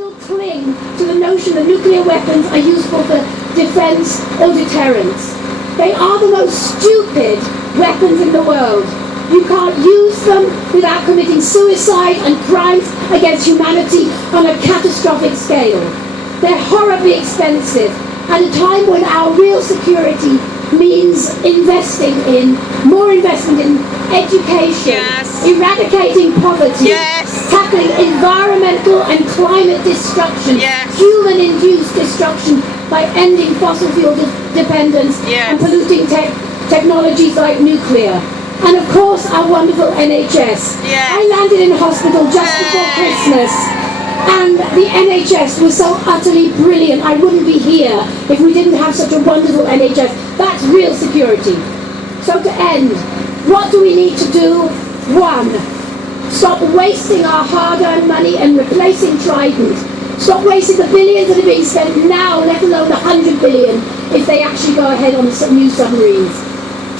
still cling to the notion that nuclear weapons are useful for defense or deterrence. They are the most stupid weapons in the world. You can't use them without committing suicide and crimes against humanity on a catastrophic scale. They're horribly expensive at a time when our real security means more investment in education, yes, eradicating poverty, yes, tackling environmental and climate destruction, yes, human-induced destruction by ending fossil fuel dependence, yes, and polluting technologies like nuclear. And of course our wonderful NHS. Yes. I landed in hospital just before Christmas, and the NHS was so utterly brilliant. I wouldn't be here if we didn't have such a wonderful NHS. That's real security. So to end, what do we need to do? 1, stop wasting our hard-earned money and replacing Trident. Stop wasting the billions that are being spent now, let alone 100 billion if they actually go ahead on some new submarines.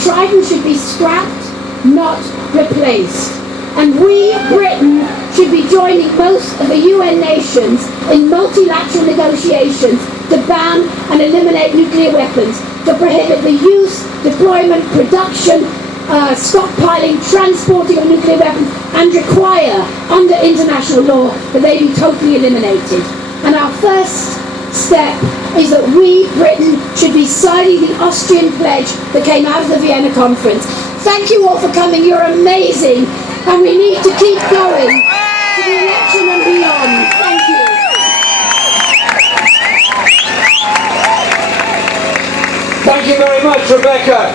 Trident should be scrapped, not replaced. And we, Britain, should be joining most of the UN nations in multilateral negotiations to ban and eliminate nuclear weapons, to prohibit the use, deployment, production, stockpiling, transporting of nuclear weapons, and require, under international law, that they be totally eliminated. And our first step is that we, Britain, should be signing the Austrian pledge that came out of the Vienna conference. Thank you all for coming, you're amazing, and we need to keep going to the election and beyond. Thank you. Thank you very much, Rebecca.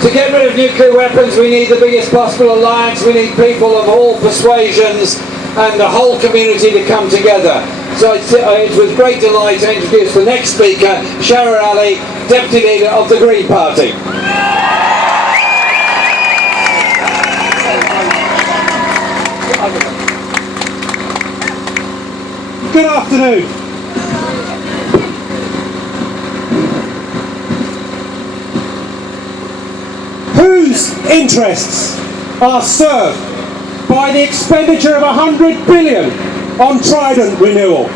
To get rid of nuclear weapons, we need the biggest possible alliance. We need people of all persuasions and the whole community to come together. So it's with great delight to introduce the next speaker, Shahrar, Deputy Leader of the Green Party. Good afternoon. Whose interests are served by the expenditure of 100 billion on Trident renewal?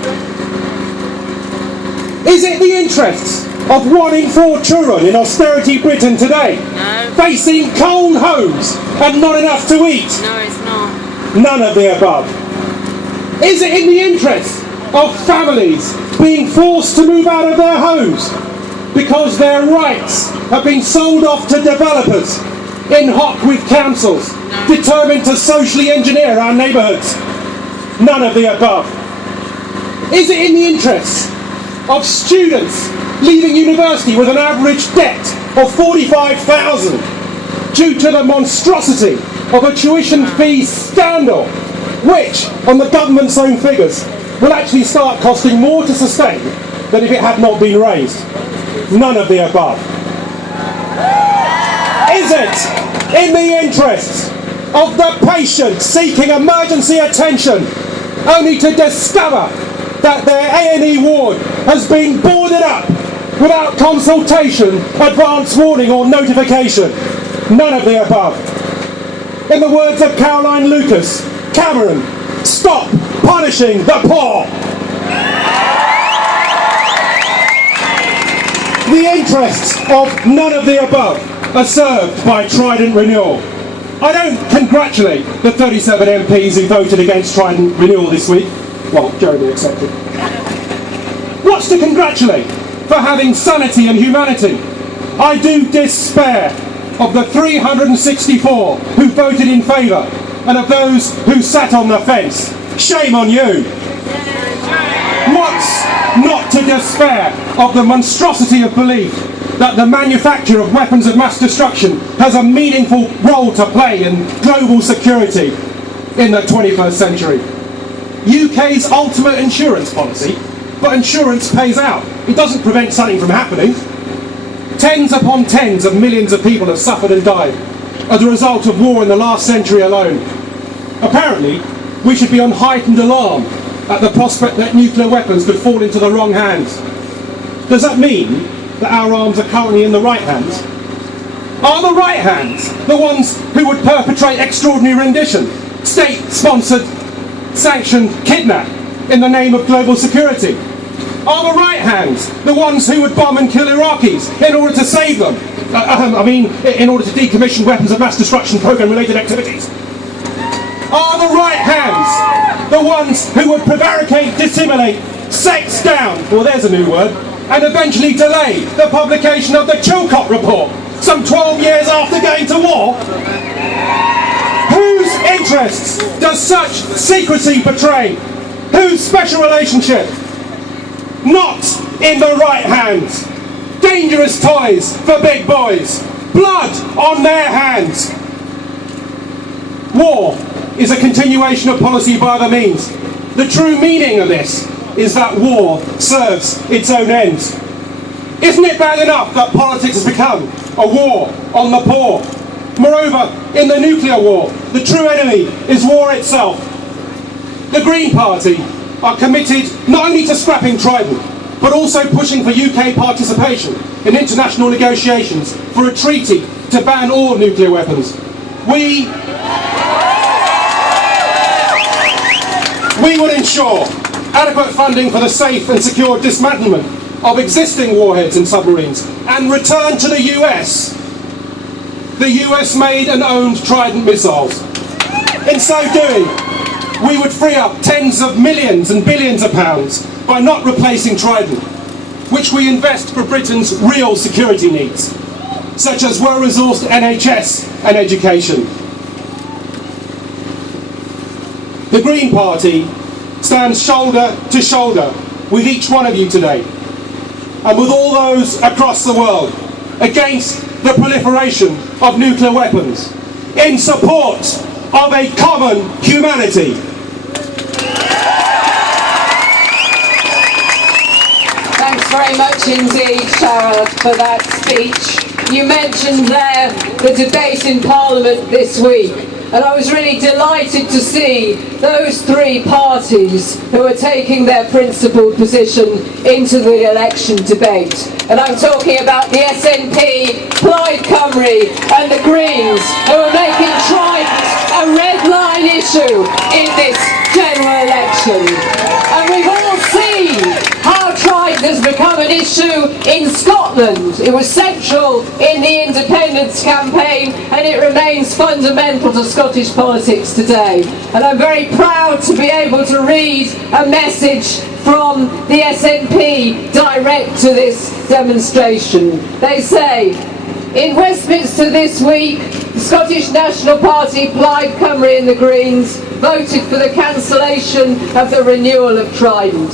Is it the interests of 1 in 4 children in austerity Britain today, facing cold homes and not enough to eat? No, it's not. None of the above. Is it in the interests of families being forced to move out of their homes because their rights have been sold off to developers in hock with councils determined to socially engineer our neighbourhoods? None of the above. Is it in the interests of students leaving university with an average debt of 45,000 due to the monstrosity of a tuition fee scandal, which, on the government's own figures, will actually start costing more to sustain than if it had not been raised? None of the above. Is it in the interests of the patient seeking emergency attention only to discover that their A&E ward has been boarded up without consultation, advance warning or notification? None of the above. In the words of Caroline Lucas, Cameron, stop punishing the poor. The interests of none of the above are served by Trident renewal. I don't congratulate the 37 MPs who voted against Trident renewal this week. Well, Jeremy accepted. What's to congratulate for having sanity and humanity? I do despair of the 364 who voted in favour and of those who sat on the fence. Shame on you. What's not to despair of the monstrosity of belief that the manufacture of weapons of mass destruction has a meaningful role to play in global security in the 21st century? UK's ultimate insurance policy, but insurance pays out. It doesn't prevent something from happening. Tens upon tens of millions of people have suffered and died as a result of war in the last century alone. Apparently, we should be on heightened alarm at the prospect that nuclear weapons could fall into the wrong hands. Does that mean that our arms are currently in the right hands? Are the right hands the ones who would perpetrate extraordinary rendition, state-sponsored, sanctioned kidnap, in the name of global security? Are the right hands the ones who would bomb and kill Iraqis in order to save them? In order to decommission weapons of mass destruction program-related activities? Are the right hands the ones who would prevaricate, dissimulate, sex down, well there's a new word, and eventually delay the publication of the Chilcot report, some 12 years after going to war? Whose interests does such secrecy betray? Whose special relationship? Not in the right hands. Dangerous toys for big boys. Blood on their hands. War is a continuation of policy by other means. The true meaning of this is that war serves its own ends. Isn't it bad enough that politics has become a war on the poor? Moreover, in the nuclear war, the true enemy is war itself. The Green Party are committed not only to scrapping Trident, but also pushing for UK participation in international negotiations for a treaty to ban all nuclear weapons. We would ensure adequate funding for the safe and secure dismantlement of existing warheads and submarines and return to the US the US-made and owned Trident missiles. In so doing, we would free up tens of millions and billions of pounds by not replacing Trident, which we invest for Britain's real security needs, such as well-resourced NHS and education. The Green Party stands shoulder to shoulder with each one of you today, and with all those across the world, against the proliferation of nuclear weapons, in support of a common humanity. Thanks very much indeed, Shahrar, for that speech. You mentioned there the debate in Parliament this week, and I was really delighted to see those three parties who are taking their principled position into the election debate. And I'm talking about the SNP, Plaid Cymru and the Greens, who are making Trident a red line issue in this general election. And we've all seen how Trident has become an issue in Scotland. It was central in the independence campaign and it remains fundamental to Scottish politics today. And I'm very proud to be able to read a message from the SNP direct to this demonstration. They say, in Westminster this week, the Scottish National Party, Plaid Cymru and the Greens voted for the cancellation of the renewal of Trident.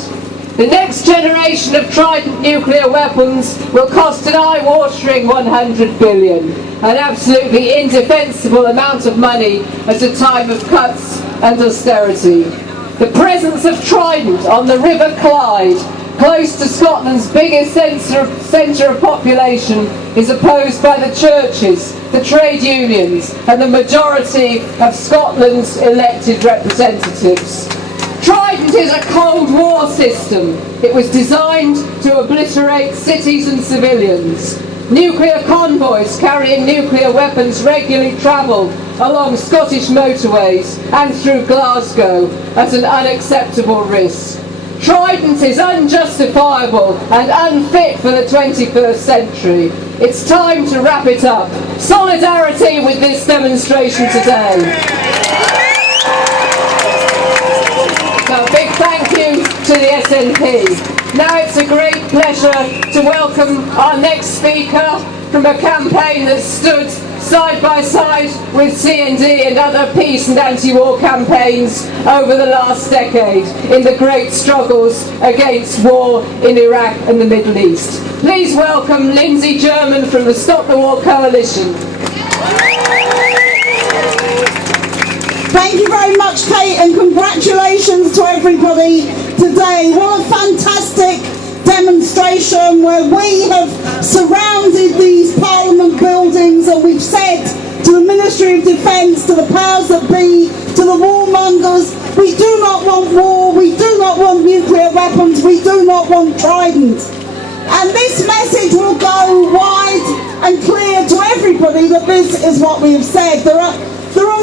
The next generation of Trident nuclear weapons will cost an eye-watering 100 billion, an absolutely indefensible amount of money at a time of cuts and austerity. The presence of Trident on the River Clyde, close to Scotland's biggest centre of population, is opposed by the churches, the trade unions and the majority of Scotland's elected representatives. Trident is a Cold War system. It was designed to obliterate cities and civilians. Nuclear convoys carrying nuclear weapons regularly travel along Scottish motorways and through Glasgow at an unacceptable risk. Trident is unjustifiable and unfit for the 21st century. It's time to wrap it up. Solidarity with this demonstration today. So a big thank you to the SNP. Now it's a great pleasure to welcome our next speaker from a campaign that stood side by side with CND and other peace and anti-war campaigns over the last decade in the great struggles against war in Iraq and the Middle East. Please welcome Lindsey from the Stop the War Coalition. Thank you very much, Kate, and congratulations to everybody today. What a fantastic demonstration where we have surrounded these Parliament buildings and we've said to the Ministry of Defence, to the powers that be, to the warmongers, we do not want war, we do not want nuclear weapons, we do not want Trident. And this message will go wide and clear to everybody that this is what we have said. There are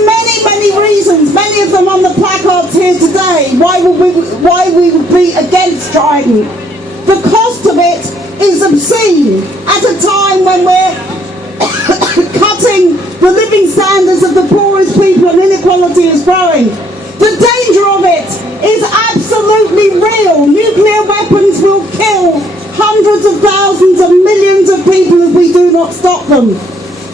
many reasons many of them on the placards here today, why we would be against Trident. The cost of it is obscene at a time when we're cutting the living standards of the poorest people and inequality is growing. The danger of it is absolutely real. Nuclear weapons will kill hundreds of thousands and millions of people if we do not stop them.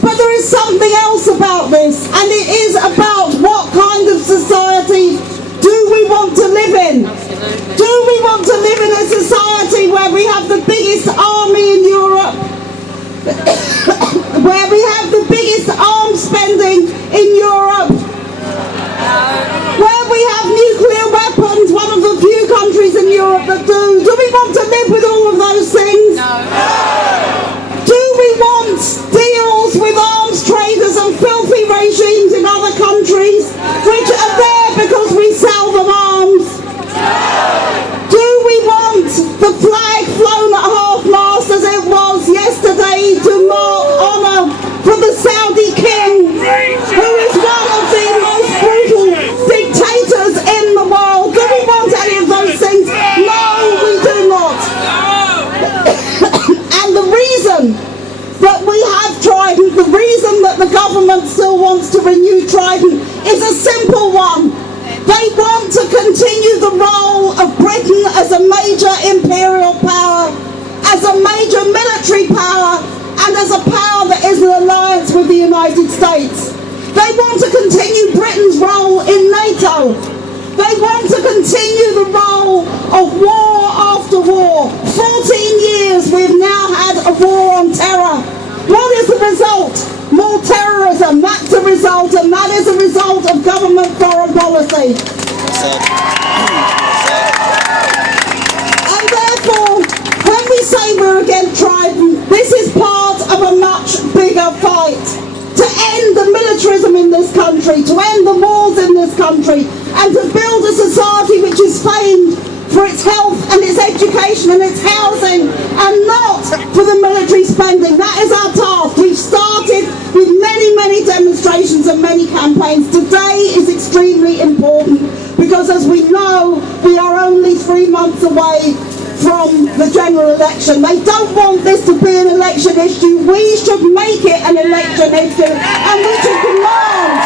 But there is something else about this, and it is about what kind of society do we want to live in? Do we want to live in a society where we have the biggest army in Europe, where we have the biggest arms spending in Europe, where we have nuclear weapons, one of the few countries in Europe that do? Do we want to live with all of those things? No. Do we want deals with arms traders and filthy regimes in other countries which are there because we sell them arms? Do we want the flag flown at half-mast as it was yesterday to mark honour for the Saudi king, who is one of the most brutal dictators in the world? Do we want any of those things? No, we do not. And the reason that we have Trident, the reason that the government still wants to renew Trident is a simple one. They want to continue the role of Britain as a major imperial power, as a major military power, and as a power that is in alliance with the United States. They want to continue Britain's role in NATO. They want to continue the role of war after war. 14 years we've now had a war on terror. What is the result? More terrorism. That's a result, and that is a result of government foreign policy. And therefore, when we say we're against Trident, this is part of a much bigger fight to end the militarism in this country, to end the wars in this country, and to build a society which is famed for its health and its education and its housing, and not for the military spending. That is our task. We've started with many, many demonstrations and many campaigns. Today is extremely important because, as we know, we are only 3 months away from the general election. They don't want this to be an election issue. We should make it an election issue, and we should demand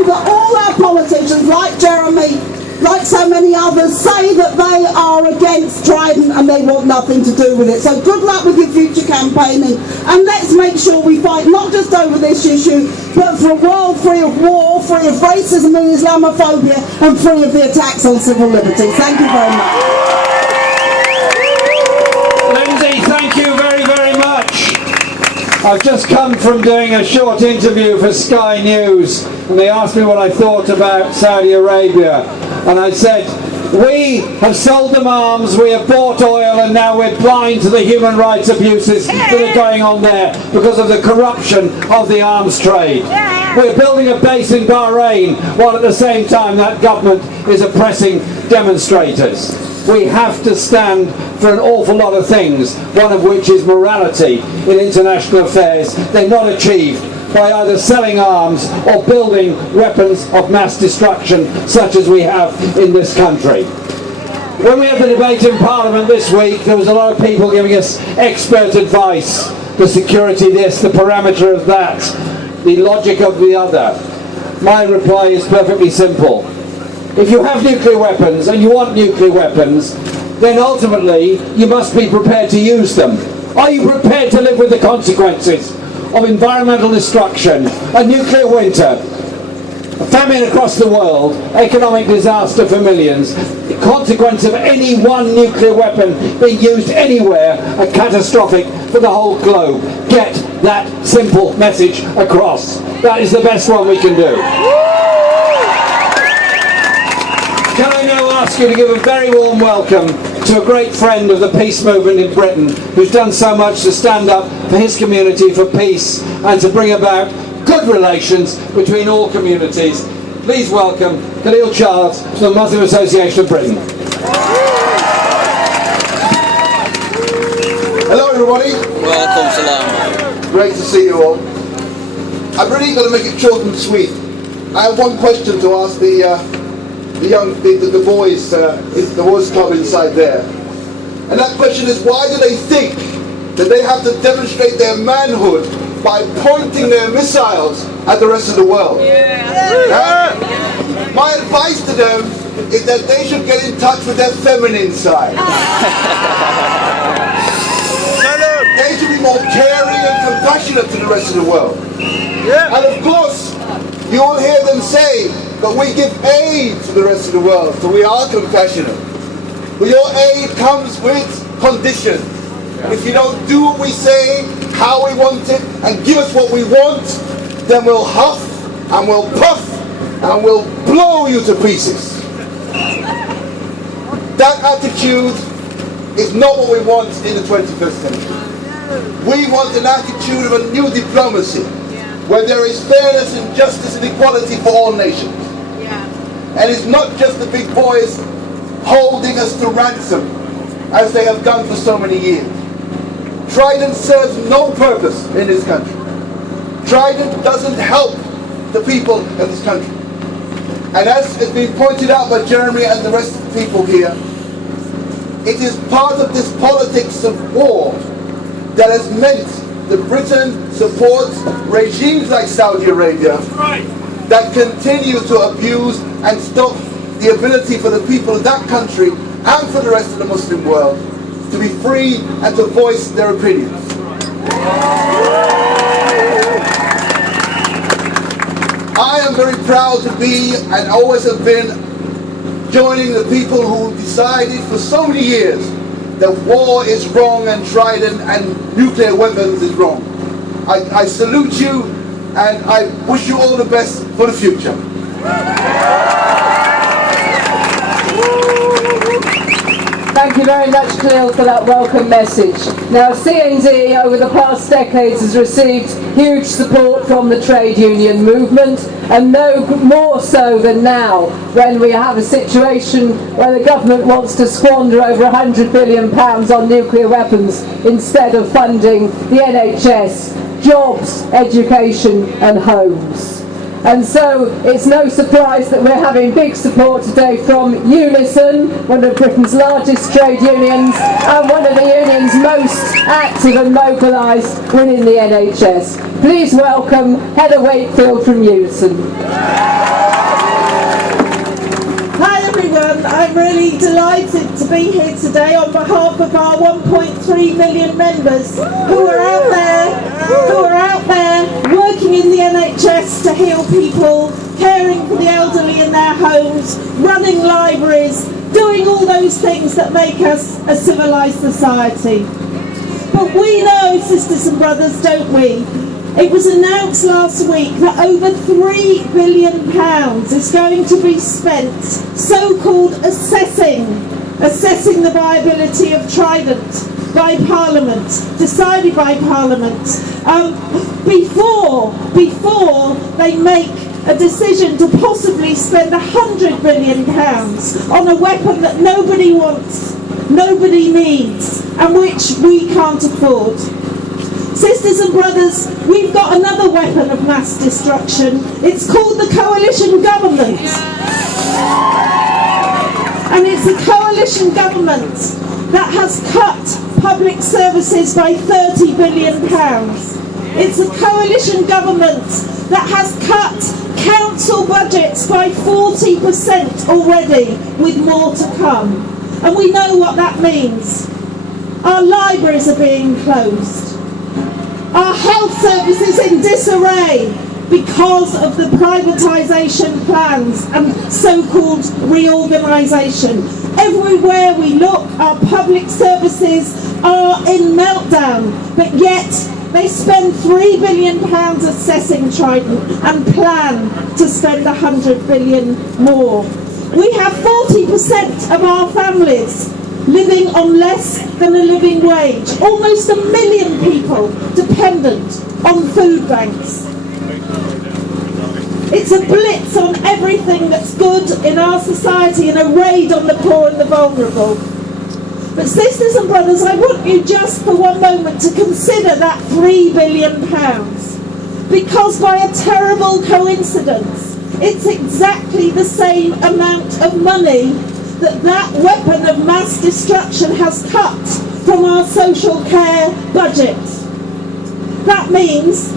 that all our politicians, like Jeremy, like so many others, say that they are against Trident and they want nothing to do with it. So good luck with your future campaigning, and let's make sure we fight not just over this issue, but for a world free of war, free of racism and Islamophobia, and free of the attacks on civil liberties. Thank you very much. Lindsey, thank you very, very much. I've just come from doing a short interview for Sky News, and they asked me what I thought about Saudi Arabia, and I said, we have sold them arms, we have bought oil, and now we're blind to the human rights abuses that are going on there because of the corruption of the arms trade. We're building a base in Bahrain while at the same time that government is oppressing demonstrators. We have to stand for an awful lot of things, one of which is morality in international affairs. They're not achieved by either selling arms or building weapons of mass destruction such as we have in this country. When we had the debate in Parliament this week, there was a lot of people giving us expert advice, the security this, the parameter of that, the logic of the other. My reply is perfectly simple. If you have nuclear weapons and you want nuclear weapons, then ultimately you must be prepared to use them. Are you prepared to live with the consequences of environmental destruction, a nuclear winter, a famine across the world, economic disaster for millions, the consequence of any one nuclear weapon being used anywhere, are catastrophic for the whole globe? Get that simple message across. That is the best one we can do. Can I now ask you to give a very warm welcome to a great friend of the peace movement in Britain, who's done so much to stand up for his community for peace and to bring about good relations between all communities. Please welcome Khalil from the Muslim Association of Britain. Hello everybody. Welcome, salam. Great to see you all. I'm really going to make it short and sweet. I have one question to ask the boys, the boys club inside there. And that question is, why do they think that they have to demonstrate their manhood by pointing their missiles at the rest of the world? My advice to them is that they should get in touch with their feminine side. They should be more caring and compassionate to the rest of the world. And of course, you will hear them say, but we give aid to the rest of the world, so we are compassionate. But your aid comes with conditions. And if you don't do what we say, how we want it, and give us what we want, then we'll huff, and we'll puff, and we'll blow you to pieces. That attitude is not what we want in the 21st century. We want an attitude of a new diplomacy, where there is fairness and justice and equality for all nations. And it's not just the big boys holding us to ransom, as they have done for so many years. Trident serves no purpose in this country. Trident doesn't help the people of this country. And as has been pointed out by Jeremy and the rest of the people here, it is part of this politics of war that has meant that Britain supports regimes like Saudi Arabia that continue to abuse and stop the ability for the people of that country and for the rest of the Muslim world to be free and to voice their opinions. I am very proud to be, and always have been, joining the people who decided for so many years that war is wrong and Trident and nuclear weapons is wrong. I salute you, and I wish you all the best for the future. Thank you very much, Khalil, for that welcome message. Now, CND over the past decades has received huge support from the trade union movement, and no more so than now, when we have a situation where the government wants to squander over £100 billion on nuclear weapons instead of funding the NHS, jobs, education and homes. And so it's no surprise that we're having big support today from UNISON, one of Britain's largest trade unions and one of the unions most active and mobilised within the NHS. Please welcome Heather Wakefield from UNISON. Hi everyone, I'm really delighted to be here today on behalf of our 1.3 million members who are out there working in the NHS to heal people, caring for the elderly in their homes, running libraries, doing all those things that make us a civilised society. But we know, sisters and brothers, don't we? It was announced last week that over £3 billion is going to be spent so-called assessing the viability of Trident by Parliament, decided by Parliament, before they make a decision to possibly spend £100 billion on a weapon that nobody wants, nobody needs, and which we can't afford. Sisters and brothers, we've got another weapon of mass destruction. It's called the coalition government. And it's a coalition government that has cut public services by £30 billion. It's a coalition government that has cut council budgets by 40% already, with more to come. And we know what that means. Our libraries are being closed. Our health service is in disarray because of the privatisation plans and so-called reorganisation. Everywhere we look, our public services are in meltdown, but yet they spend £3 billion assessing Trident and plan to spend £100 billion more. We have 40% of our families living on less than a living wage. Almost 1 million people dependent on food banks. It's a blitz on everything that's good in our society and a raid on the poor and the vulnerable. But sisters and brothers, I want you just for one moment to consider that £3 billion. because by a terrible coincidence, it's exactly the same amount of money that weapon of mass destruction has cut from our social care budget. That means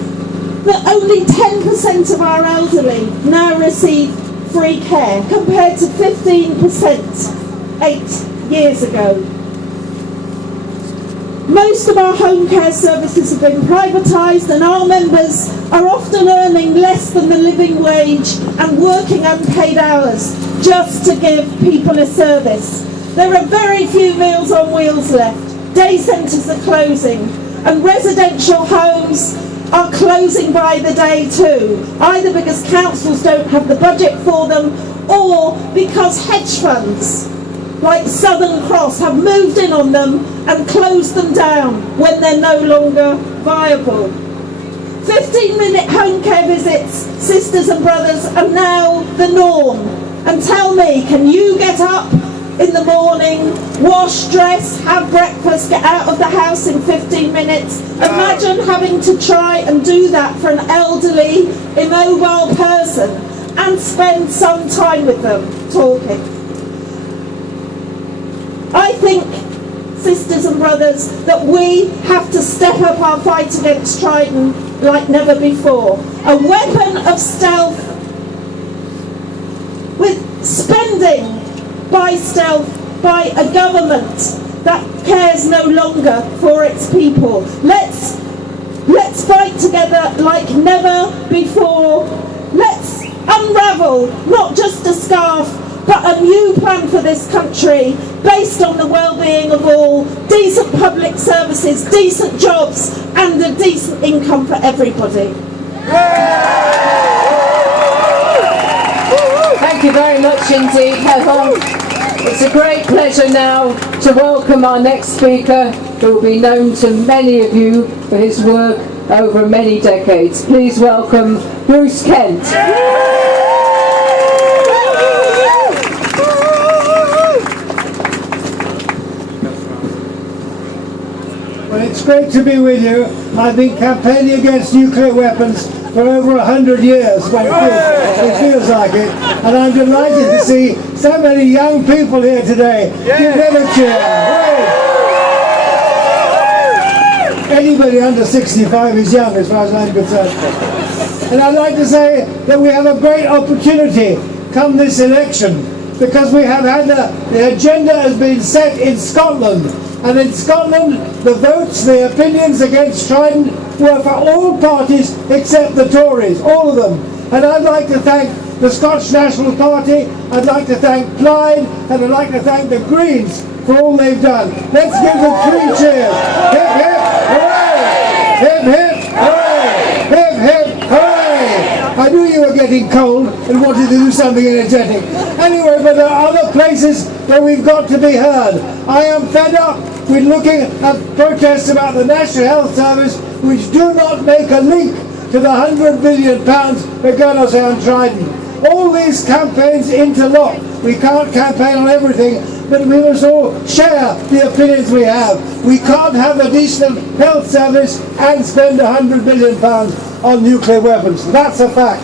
that only 10% of our elderly now receive free care, compared to 15% 8 years ago. Most of our home care services have been privatised, and our members are often earning less than the living wage and working unpaid hours just to give people a service. There are very few Meals on Wheels left. Day centres are closing, and residential homes are closing by the day too, either because councils don't have the budget for them, or because hedge funds like Southern Cross have moved in on them and closed them down when they're no longer viable. 15-minute home care visits, sisters and brothers, are now the norm. And tell me, can you get up in the morning, wash, dress, have breakfast, get out of the house in 15 minutes? Imagine having to try and do that for an elderly, immobile person and spend some time with them talking. I think, sisters and brothers, that we have to step up our fight against Trident like never before. A weapon of stealth, with spending by stealth by a government that cares no longer for its people. Let's fight together like never before. Let's unravel not just a scarf, but a new plan for this country based on the well-being of all, decent public services, decent jobs, and a decent income for everybody. Thank you very much indeed, Heather. It's a great pleasure now to welcome our next speaker, who will be known to many of you for his work over many decades. Please welcome Bruce Kent. Well, it's great to be with you. I've been campaigning against nuclear weapons for over 100 years. Well, it feels like it. And I'm delighted to see so many young people here today. Give them a cheer. Hooray! Anybody under 65 is young as far as I'm concerned. And I'd like to say that we have a great opportunity come this election, because we have had the agenda has been set in Scotland. And in Scotland, the votes, the opinions against Trident were for all parties except the Tories, all of them. And I'd like to thank the Scottish National Party, I'd like to thank Plaid, and I'd like to thank the Greens for all they've done. Let's give them 3 cheers. Hip, hip, hooray! Hip, hip, hooray! Hip, hip, hooray! I knew you were getting cold and wanted to do something energetic. Anyway, but there are other places where we've got to be heard. I am fed up with looking at protests about the National Health Service which do not make a link to the £100 billion we're going to say on Trident. All these campaigns interlock. We can't campaign on everything, but we must all share the opinions we have. We can't have a decent health service and spend £100 billion on nuclear weapons. That's a fact.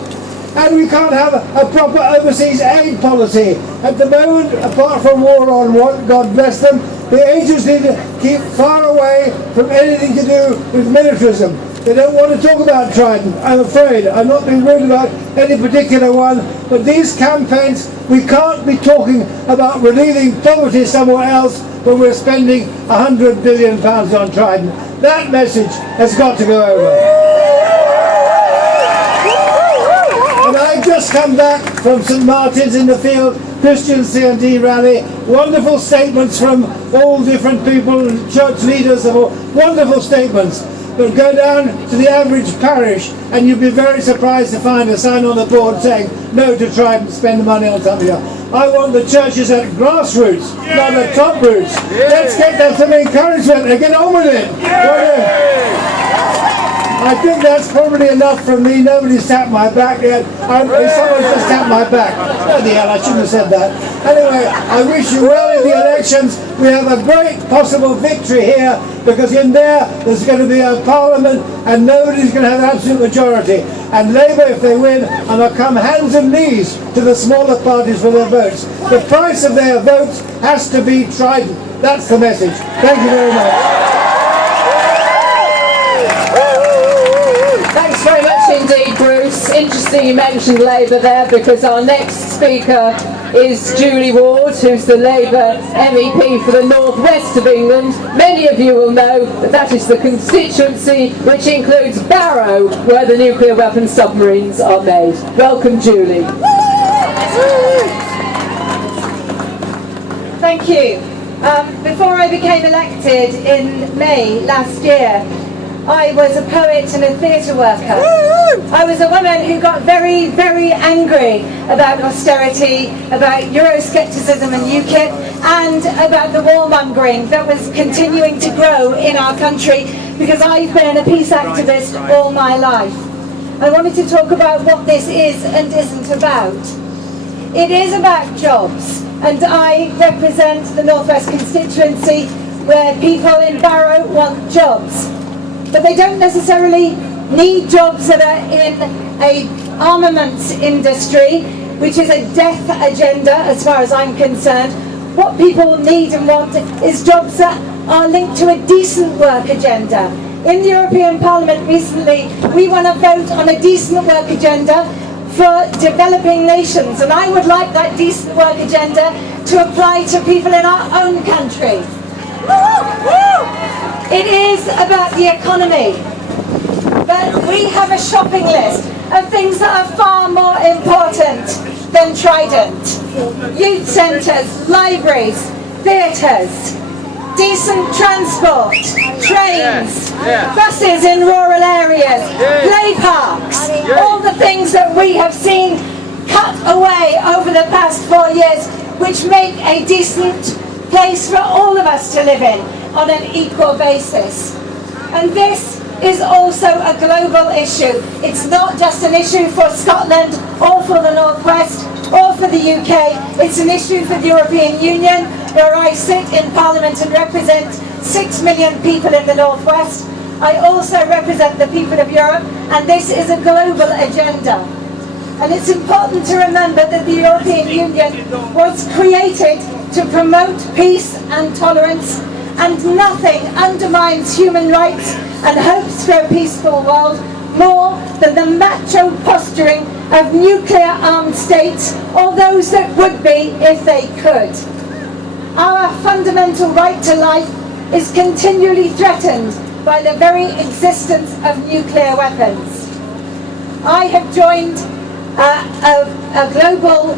And we can't have a proper overseas aid policy. At the moment, apart from war on what, God bless them, the agents need to keep far away from anything to do with militarism. They don't want to talk about Trident, I'm afraid. I'm not being rude about any particular one, but these campaigns, we can't be talking about relieving poverty somewhere else when we're spending £100 billion on Trident. That message has got to go over. And I've just come back from St Martin's in the Field, Christian CND rally. Wonderful statements from all different people, church leaders, wonderful statements. But go down to the average parish and you'll be very surprised to find a sign on the board saying no to try and spend the money on something else. I want the churches at grassroots, not at top roots. Let's get them some encouragement and get on with it. I think that's probably enough from me. Nobody's tapped my back yet. Someone's just tapped my back. Bloody hell, I shouldn't have said that. Anyway, I wish you well in the elections. we have a great possible victory here, because in there's going to be a parliament and nobody's going to have an absolute majority. And Labour, if they win, are going to come hands and knees to the smaller parties for their votes. The price of their votes has to be Trident. That's the message. Thank you very much. Thanks very much indeed, Bruce. Interesting you mentioned Labour there, because our next speaker is Julie Ward, who's the Labour MEP for the North West of England. Many of you will know that that is the constituency which includes Barrow, where the nuclear weapon submarines are made. Welcome, Julie. Thank you. Before I became elected in May last year, I was a poet and a theatre worker. I was a woman who got very, very angry about austerity, about Euroscepticism and UKIP, and about the warmongering that was continuing to grow in our country, because I've been a peace activist all my life. I wanted to talk about what this is and isn't about. It is about jobs, and I represent the North West constituency, where people in Barrow want jobs. But they don't necessarily need jobs that are in an armaments industry, which is a death agenda as far as I'm concerned. What people need and want is jobs that are linked to a decent work agenda. In the European Parliament recently, we won a vote on a decent work agenda for developing nations, and I would like that decent work agenda to apply to people in our own country. It is about the economy, but we have a shopping list of things that are far more important than Trident. Youth centres, libraries, theatres, decent transport, trains, buses in rural areas, play parks, all the things that we have seen cut away over the past 4 years, which make a decent place for all of us to live in on an equal basis. And this is also a global issue. It's not just an issue for Scotland or for the North West or for the UK. It's an issue for the European Union, where I sit in Parliament and represent 6 million people in the North West. I also represent the people of Europe, and this is a global agenda. And it's important to remember that the European Union was created to promote peace and tolerance, and nothing undermines human rights and hopes for a peaceful world more than the macho posturing of nuclear-armed states, or those that would be if they could. Our fundamental right to life is continually threatened by the very existence of nuclear weapons. I have joined a global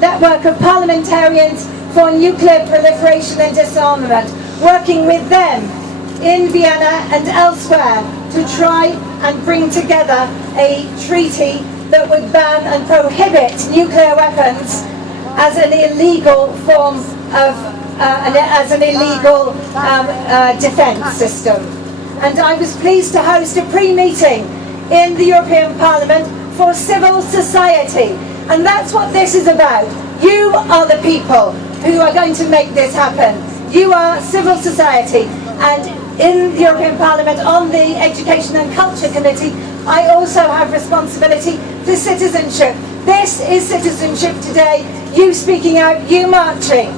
network of parliamentarians for nuclear proliferation and disarmament, working with them in Vienna and elsewhere to try and bring together a treaty that would ban and prohibit nuclear weapons as an illegal form of, as an illegal defence system. And I was pleased to host a pre-meeting in the European Parliament for civil society. And that's what this is about. You are the people who are going to make this happen. You are civil society. And in the European Parliament, on the Education and Culture Committee, I also have responsibility for citizenship. This is citizenship today. You speaking out, you marching.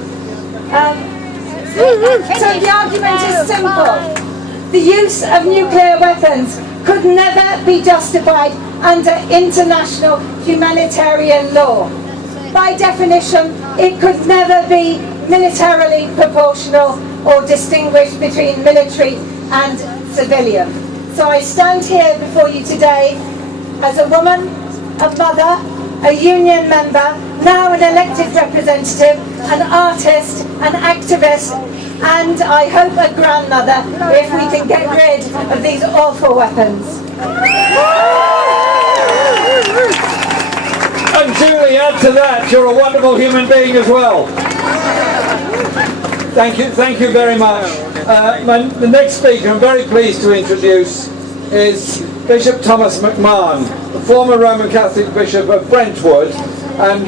So the argument is simple. The use of nuclear weapons could never be justified under international humanitarian law. By definition, it could never be militarily proportional or distinguished between military and civilian. So I stand here before you today as a woman, a mother, a union member, now an elected representative, an artist, an activist, and I hope a grandmother, if we can get rid of these awful weapons. And Julie, add to that, you're a wonderful human being as well. Thank you very much. The next speaker I'm very pleased to introduce is Bishop Thomas McMahon, the former Roman Catholic Bishop of Brentwood, and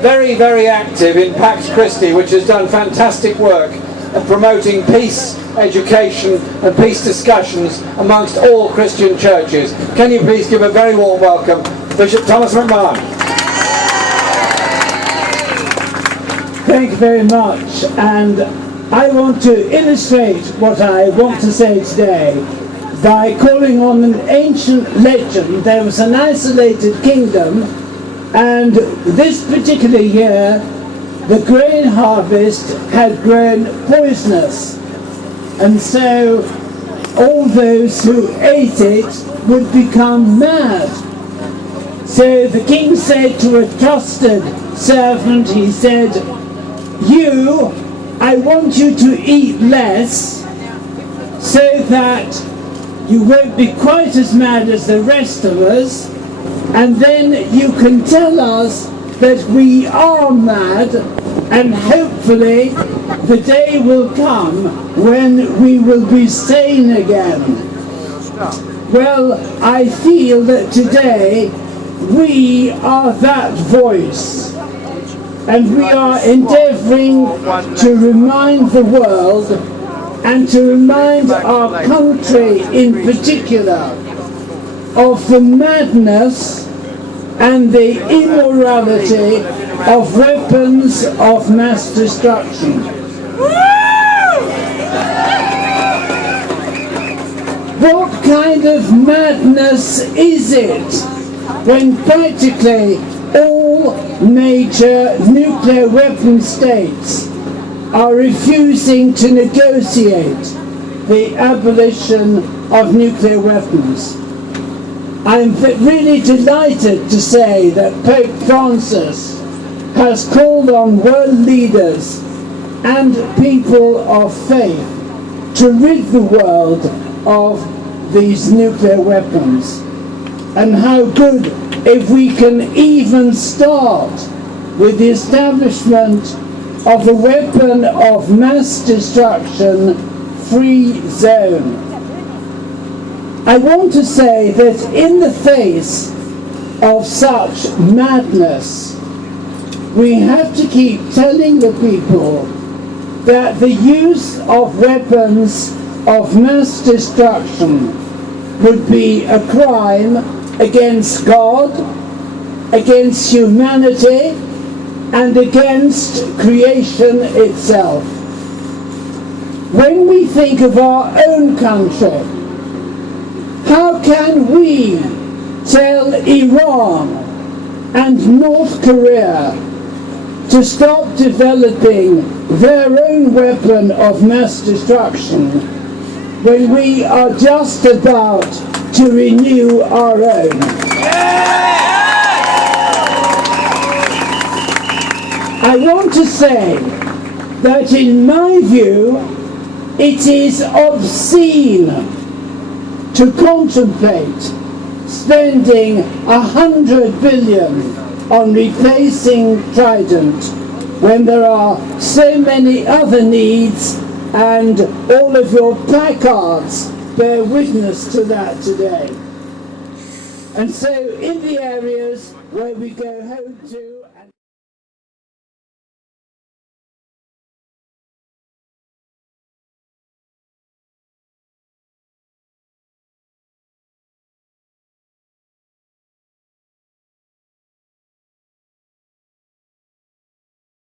very, very active in Pax Christi, which has done fantastic work of promoting peace, education and peace discussions amongst all Christian churches. Can you please give a very warm welcome to Bishop Thomas McMahon. Thank you very much, and I want to illustrate what I want to say today by calling on an ancient legend. There was an isolated kingdom, and this particular year the grain harvest had grown poisonous, and so all those who ate it would become mad. So the king said to a trusted servant, he said, "You, I want you to eat less so that you won't be quite as mad as the rest of us, and then you can tell us that we are mad, and hopefully the day will come when we will be sane again." Well, I feel that today we are that voice, and we are endeavouring to remind the world and to remind our country in particular of the madness and the immorality of weapons of mass destruction. What kind of madness is it when practically all major nuclear weapon states are refusing to negotiate the abolition of nuclear weapons? I'm really delighted to say that Pope Francis has called on world leaders and people of faith to rid the world of these nuclear weapons. And how good if we can even start with the establishment of a weapon of mass destruction free zone. I want to say that in the face of such madness, we have to keep telling the people that the use of weapons of mass destruction would be a crime against God, against humanity, and against creation itself. When we think of our own country, how can we tell Iran and North Korea to stop developing their own weapon of mass destruction when we are just about to renew our own? I want to say that in my view it is obscene to contemplate spending 100 billion on replacing Trident when there are so many other needs, and all of your placards bear witness to that today. And so in the areas where we go home to